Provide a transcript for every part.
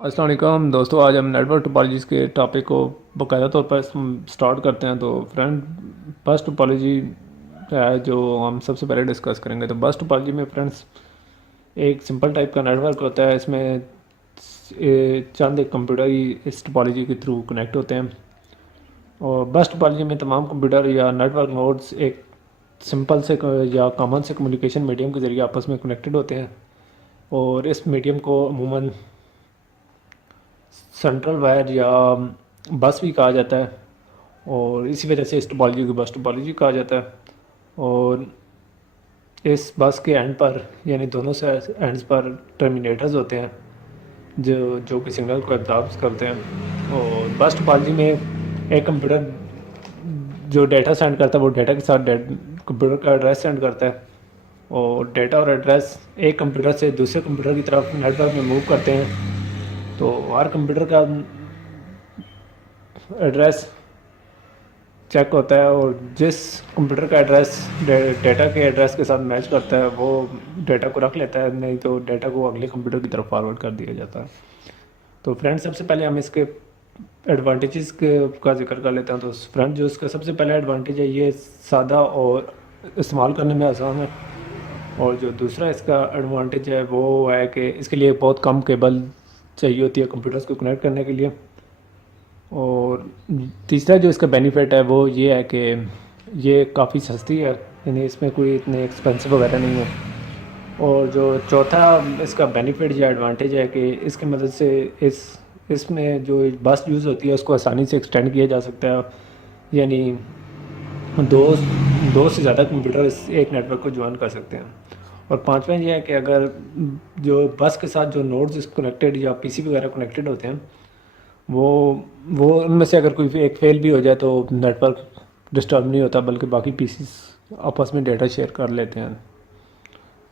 السلام علیکم دوستو، آج ہم نیٹ ورک ٹوپالوجیز کے ٹاپک کو باقاعدہ طور پر سٹارٹ کرتے ہیں۔ تو فرینڈ، بس ٹوپالوجی ہے جو ہم سب سے پہلے ڈسکس کریں گے۔ تو بس ٹوپالوجی میں فرینڈس ایک سمپل ٹائپ کا نیٹ ورک ہوتا ہے۔ اس میں چند ایک کمپیوٹر ہی اس ٹوپالوجی کے تھرو کنیکٹ ہوتے ہیں، اور بس ٹوپالوجی میں تمام کمپیوٹر یا نیٹ ورک نوڈز ایک سمپل سے یا کامن سے کمیونیکیشن میڈیم کے ذریعے آپس میں کنیکٹڈ ہوتے ہیں، اور اس میڈیم کو عموماً سینٹرل وائر یا بس بھی کہا جاتا ہے، اور اسی وجہ سے اس ٹوپالوجی کو بس ٹوپالوجی کہا جاتا ہے۔ اور اس بس کے اینڈ پر، یعنی دونوں سے اینڈز پر ٹرمینیٹرز ہوتے ہیں جو کہ سگنل کو ایبزارب کرتے ہیں۔ اور بس ٹوپالوجی میں ایک کمپیوٹر جو ڈیٹا سینڈ کرتا ہے وہ ڈیٹا کے ساتھ کمپیوٹر کا ایڈریس سینڈ کرتا ہے، اور ڈیٹا اور ایڈریس ایک کمپیوٹر سے دوسرے کمپیوٹر کی طرف نیٹ ورک میں موو کرتے ہیں۔ تو ہر کمپیوٹر کا ایڈریس چیک ہوتا ہے، اور جس کمپیوٹر کا ایڈریس ڈیٹا کے ایڈریس کے ساتھ میچ کرتا ہے وہ ڈیٹا کو رکھ لیتا ہے، نہیں تو ڈیٹا کو اگلے کمپیوٹر کی طرف فارورڈ کر دیا جاتا ہے۔ تو فرینڈ، سب سے پہلے ہم اس کے ایڈوانٹیجز کا ذکر کر لیتے ہیں۔ تو فرینڈ، جو اس کا سب سے پہلا ایڈوانٹیج ہے، یہ سادہ اور استعمال کرنے میں آسان ہے۔ اور جو دوسرا اس کا ایڈوانٹیج ہے وہ ہے کہ اس کے لیے بہت کم کیبل چاہیے ہوتی ہے کمپیوٹرز کو کنیکٹ کرنے کے لیے۔ اور تیسرا جو اس کا بینیفٹ ہے وہ یہ ہے کہ یہ کافی سستی ہے، یعنی اس میں کوئی اتنے ایکسپینسو وغیرہ نہیں ہے۔ اور جو چوتھا اس کا بینیفٹ یا ایڈوانٹیج ہے کہ اس کی مدد سے اس میں جو بس یوز ہوتی ہے اس کو آسانی سے ایکسٹینڈ کیا جا سکتا ہے، یعنی دو سے زیادہ کمپیوٹر اس ایک نیٹ ورک کو جوائن کر سکتے ہیں۔ اور پانچواں یہ ہے کہ اگر جو بس کے ساتھ جو نوڈز کنیکٹڈ یا پی سی وغیرہ کنیکٹڈ ہوتے ہیں، وہ ان میں سے اگر کوئی ایک فیل بھی ہو جائے تو نیٹ ورک ڈسٹرب نہیں ہوتا، بلکہ باقی پی سیز آپس میں ڈیٹا شیئر کر لیتے ہیں۔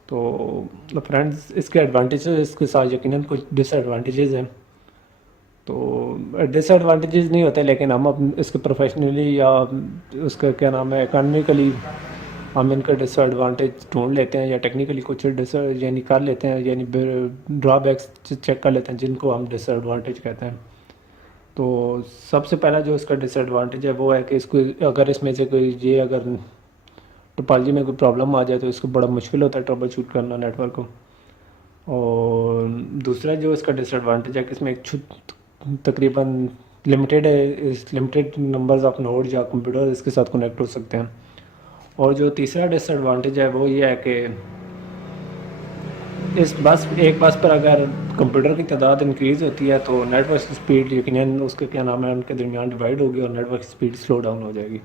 تو فرینڈز، اس کے ایڈوانٹیجز اس کے ساتھ یقیناً کچھ ڈس ایڈوانٹیجز ہیں۔ تو ڈس ایڈوانٹیجز نہیں ہوتے، لیکن ہم اس کے پروفیشنلی یا اس کا کیا نام ہے اکانومیکلی ہم ان کا ڈس ایڈوانٹیج ڈھونڈ لیتے ہیں، یا ٹیکنیکلی کچھ یعنی کر لیتے ہیں، یعنی ڈرا بیکس چیک کر لیتے ہیں جن کو ہم ڈس ایڈوانٹیج کہتے ہیں۔ تو سب سے پہلا جو اس کا ڈس ایڈوانٹیج ہے وہ ہے کہ اس کو اگر اس میں سے اگر ٹوپالوجی میں کوئی پرابلم آ جائے تو اس کو بڑا مشکل ہوتا ہے ٹربل شوٹ کرنا نیٹ ورک کو۔ اور دوسرا جو اس کا ڈس ایڈوانٹیج ہے کہ اس میں تقریباً لمیٹیڈ نمبرز آف نوڈ یا کمپیوٹر اس کے ساتھ کنیکٹ ہو سکتے ہیں۔ اور جو تیسرا ڈس ایڈوانٹیج ہے وہ یہ ہے کہ ایک بس پر اگر کمپیوٹر کی تعداد انکریز ہوتی ہے تو نیٹ ورک اسپیڈ یقیناً اس کے ان کے درمیان ڈیوائڈ ہوگی، اور network speed slow down ہو جائے گی۔